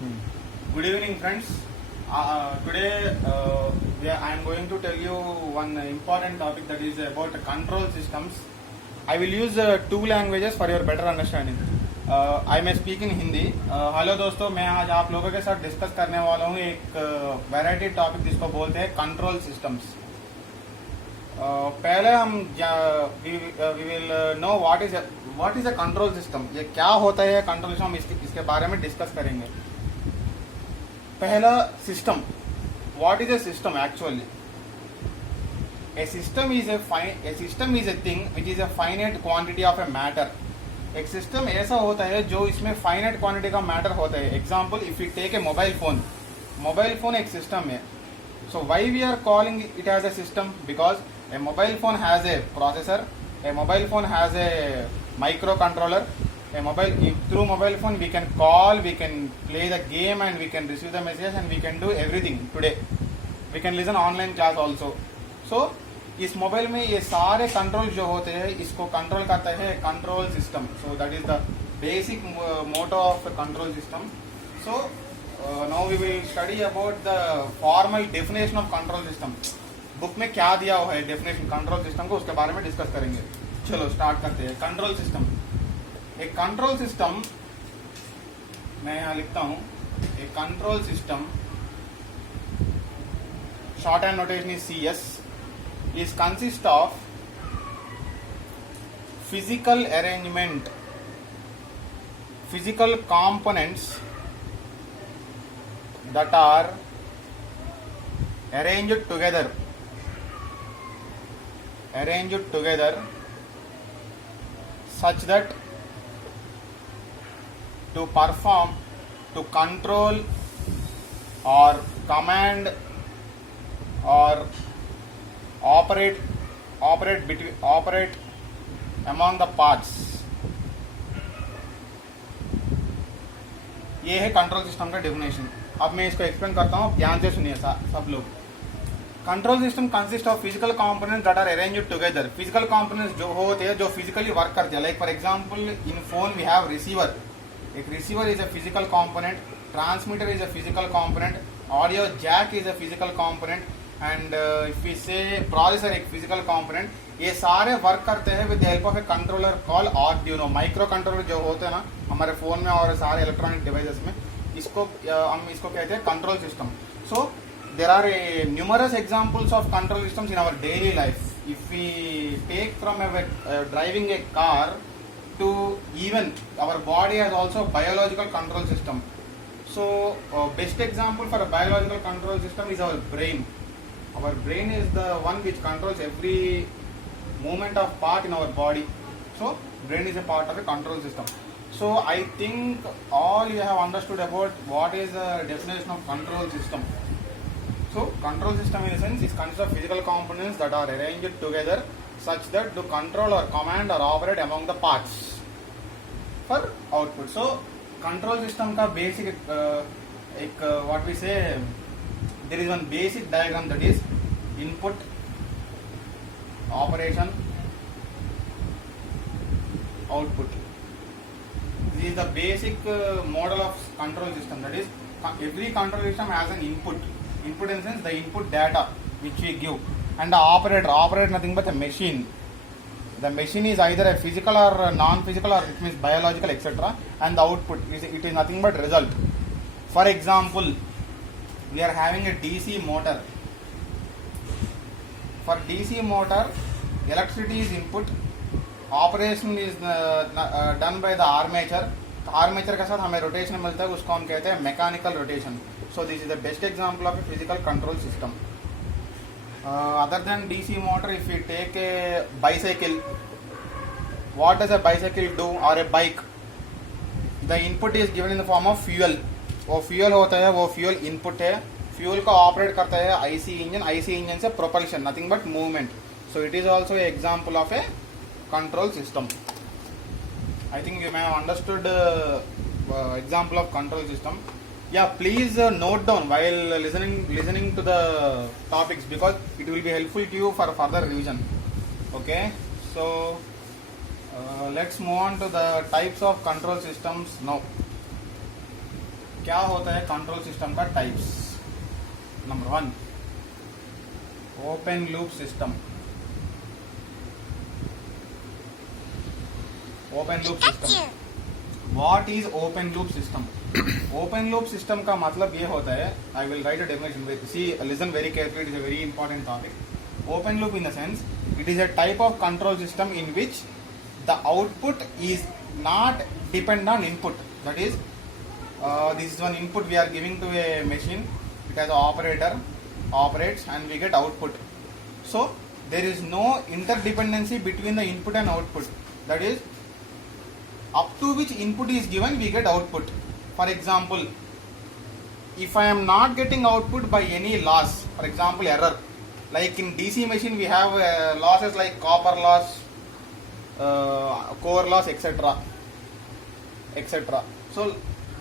Hmm. Good evening, friends. Today, I am going to tell you one important topic, that is about control systems. I will use two languages for your better understanding. I may speak in Hindi. Hello दोस्तों, मैं आज आप लोगों के साथ discuss करने वाला हूँ एक वैरायटी टॉपिक जिसको बोलते हैं कंट्रोल सिस्टम्स. पहले हम we will know what is a control system. ये क्या होता है कंट्रोल सिस्टम, इसके बारे में डिस्कस करेंगे. पहला, system. What is a system actually? A system is a thing which is a finite quantity of a matter. एक सिस्टम ऐसा होता है जो इसमें फाइनाइट क्वांटिटी का मैटर होता है. Example, if you take a mobile phone एक सिस्टम है. So why we are calling it as a system? Because a mobile phone has a processor, a mobile phone has a micro controller. Through mobile phone we can call, we can play the game, and we can receive the messages, and we can do everything today. We can listen online class also. So इस mobile में ये सारे control जो होते हैं इसको control करता है control system. So that is the basic motto of control system. So now we will study about the formal definition of control system. Book में क्या दिया हुआ है डेफिनेशन कंट्रोल सिस्टम को, उसके बारे में डिस्कस करेंगे. चलो स्टार्ट करते हैं. Control system. एक कंट्रोल सिस्टम, मैं यहाँ लिखता हूँ, एक control system, short hand notation is CS, is consist of physical arrangement, physical components that are arranged together such that to perform, to control or command or operate among the parts. ये है control system का definition. अब मैं इसको explain करता हूँ, ध्यान से सुनिए सब लोग. Control system consist of physical components that are arranged together. Physical components जो होते हैं जो फिजिकली वर्क करते हैं. Like for example, in phone we have receiver. एक receiver is a physical component, transmitter is a physical component, audio jack is a physical component, and if we say processor एक physical component. ये सारे work करते हैं with the help of a controller call Arduino. Micro controller जो होते हैं ना हमारे फोन में और सारे इलेक्ट्रॉनिक डिवाइसेस में, हम इसको कहते हैं control system. So there are numerous examples of control systems in our daily life. If we take from driving a car to even our body has also biological control system. So best example for a biological control system is our brain. Our brain is the one which controls every movement of part in our body. So brain is a part of a control system. So I think all you have understood about what is the definition of control system. So control system in a sense is consists of physical components that are arranged together such that to control or command or operate among the parts for output. So control system का basic एक what we say, there is one basic diagram, that is input, operation, output. This is the basic model of control system. That is every control system has an input in the sense the input data which we give, and the operator nothing but a machine. The machine is either a physical or non-physical, or it means biological, etc. And the output it is nothing but result. For example, we are having a DC motor. For DC motor, electricity is input, operation is done by the armature. Armature के साथ हमें rotation मिलता है, उसको हम कहते हैं mechanical rotation. So this is the best example of a physical control system. Other than DC motor, if we take a bicycle, what does a bicycle do, or a bike? The input is given in the form of fuel. वो fuel होता है, वो fuel input है. Fuel को operate करता है IC engine से propulsion, nothing but movement. So it is also example of A control system. I think you may have understood example of control system. Yeah, please note down while listening to the topics, because it will be helpful to you for further revision. Okay, so let's move on to the types of control systems now. क्या होता है control system का types? Number 1, open loop system. Open loop system. What is open loop system? Open loop system का मतलब ये होता है, I will write a definition. See, listen very carefully, it is a very important topic. Open loop in the sense, it is a type of control system in which the output is not depend on input. That is, this is one input we are giving to a machine. It has an operator, operates, and we get output. So there is no interdependency between the input and output. That is, up to which input is given, we get output. For example, if I am not getting output by any loss, for example error, like in DC machine we have losses like copper loss, core loss, etc. etc. So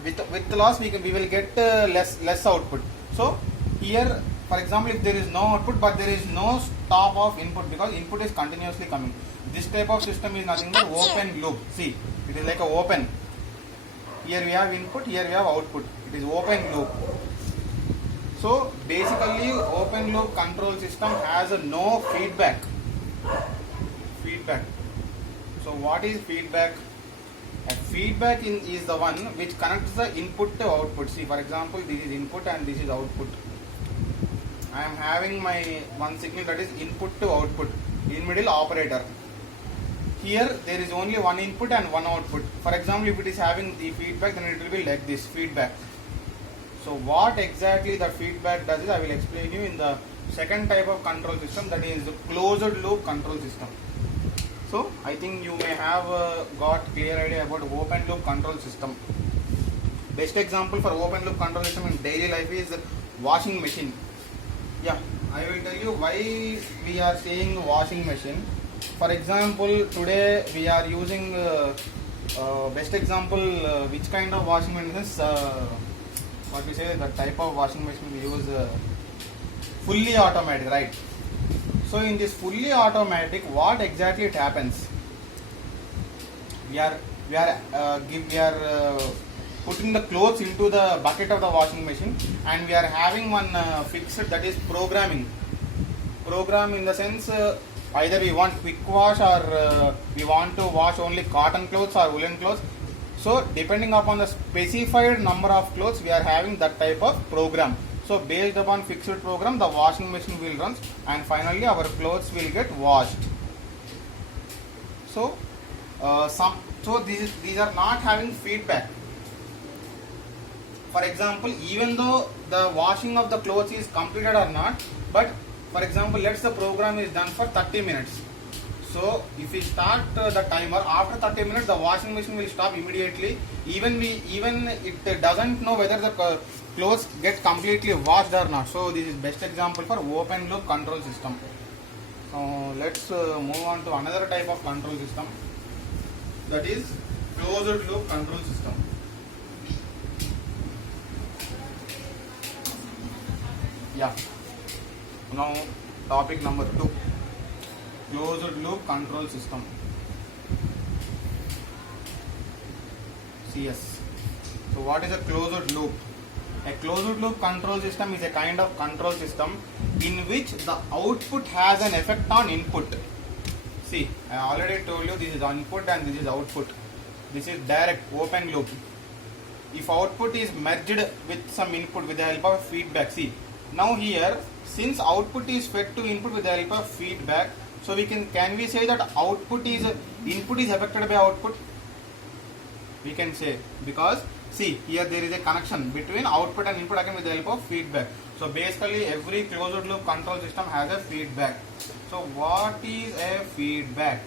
with loss we will get less output. So here, for example, if there is no output but there is no stop of input because input is continuously coming, this type of system is nothing but open loop. See, it is like a open. Here we have input, here we have output. It is open loop. So basically open loop control system has no feedback. So what is feedback? A feedback is the one which connects the input to output. See, for example, this is input and this is output. I am having my one signal that is input to output. In middle, operator. Here there is only one input and one output. For example, if it is having the feedback, then it will be like this, feedback. So what exactly the feedback does is I will explain you in the second type of control system, that is closed loop control system. So I think you may have got clear idea about open loop control system. Best example for open loop control system in daily life is washing machine. Yeah, I will tell you why we are saying washing machine. For example, today we are using best example, which kind of washing machine is what we say, the type of washing machine we use, fully automatic, right? So in this fully automatic, what exactly it happens? We are putting the clothes into the bucket of the washing machine, and we are having one fixed, that is programming. Program in the sense, either we want quick wash or we want to wash only cotton clothes or woolen clothes. So depending upon the specified number of clothes, we are having that type of program. So based upon fixed program, the washing machine will run, and finally our clothes will get washed. So these are not having feedback. For example, even though the washing of the clothes is completed or not, but for example, let's the program is done for 30 minutes. So if we start the timer, after 30 minutes the washing machine will stop immediately. Even it doesn't know whether the clothes get completely washed or not. So this is best example for open loop control system. So let's move on to another type of control system, that is closed loop control system. Yeah. Now topic number 2. Closed loop control system, CS. So what is a closed loop? A closed loop control system is a kind of control system in which the output has an effect on input. See, I already told you this is input and this is output. This is direct open loop. If output is merged with some input with the help of feedback, see, now here, since output is fed to input with the help of feedback, so can we say that input is affected by output? We can say, because see, here there is a connection between output and input again with the help of feedback. So basically every closed loop control system has a feedback. So what is a feedback?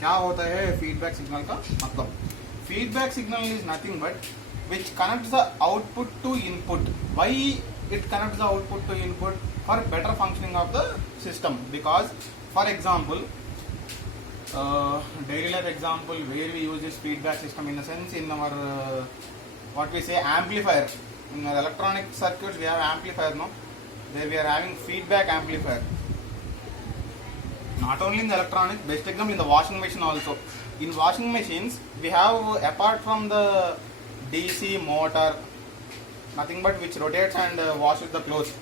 क्या होता है feedback signal का मतलब? Feedback signal is nothing but which connects the output to input. Why it connects the output to input? For better functioning of the system. Because for example, daily life example where we use this feedback system, in a sense, in our what we say amplifier. In our electronic circuits we have amplifier, no? There we are having feedback amplifier. Not only in the electronic, best example in the washing machine also. In washing machines we have, apart from the DC motor, nothing but which rotates and washes the clothes.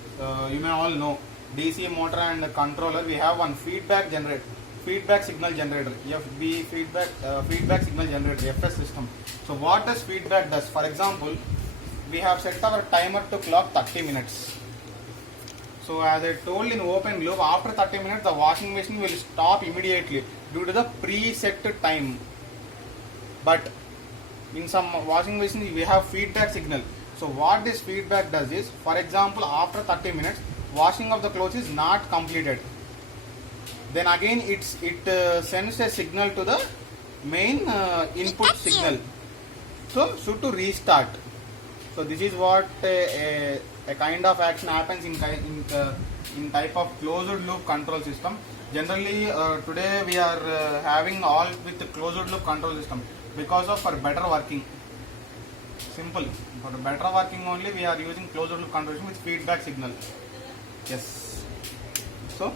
You may all know DC motor and controller. We have one feedback signal generator, FB feedback signal generator, FS system. So what does feedback does? For example, we have set our timer to clock 30 minutes. So as I told in open loop, after 30 minutes the washing machine will stop immediately due to the preset time. But in some washing machines we have feedback signal. So what this feedback does is, for example, after 30 minutes washing of the clothes is not completed, then again it sends a signal to the main input signal, so should to restart. So this is what a kind of action happens in type of closed loop control system. Generally today we are having all with the closed loop control system because of for better working. Simple, for better working only we are using closed loop control system with feedback signal. Yes. So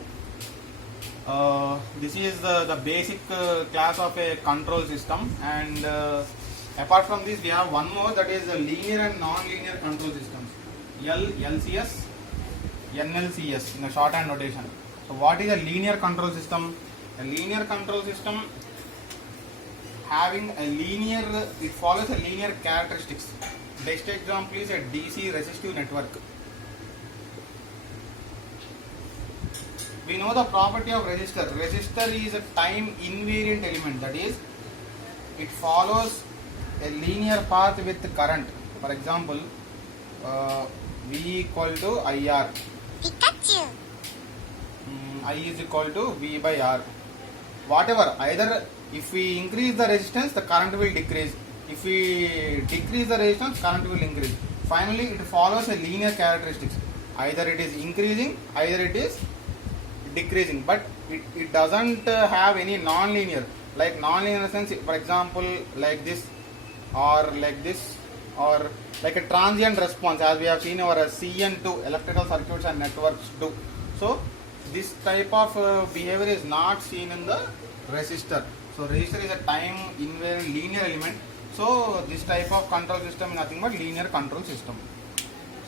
this is the basic class of a control system, and apart from this we have one more, that is linear and non-linear control systems, LCS, NLCS in the shorthand notation. So what is a linear control system? A linear control system having a linear, it follows a linear characteristics. Best example is a DC resistive network. We know the property of resistor. Resistor is a time invariant element, that is, it follows a linear path with current. For example, V equal to IR. Pikachu. I is equal to V by R. Whatever, either if we increase the resistance, the current will decrease. If we decrease the resistance, current will increase. Finally, it follows a linear characteristics. Either it is increasing, either it is decreasing, but it doesn't have any non-linear. Like non-linear sense, for example, like this or like this, or like a transient response, as we have seen our CN2 electrical circuits and networks do. So this type of behavior is not seen in the resistor. So resistor is a time invariant linear element. So this type of control system is nothing but linear control system.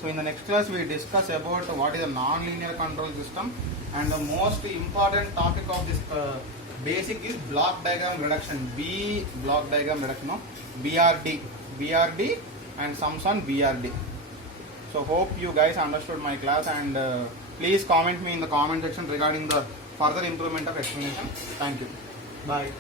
So in the next class we discuss about what is a non-linear control system, and the most important topic of this basic is block diagram reduction. Block diagram reduction, no? BRD and sums on BRD. So hope you guys understood my class, and please comment me in the comment section regarding the further improvement of explanation. Thank you. Bye.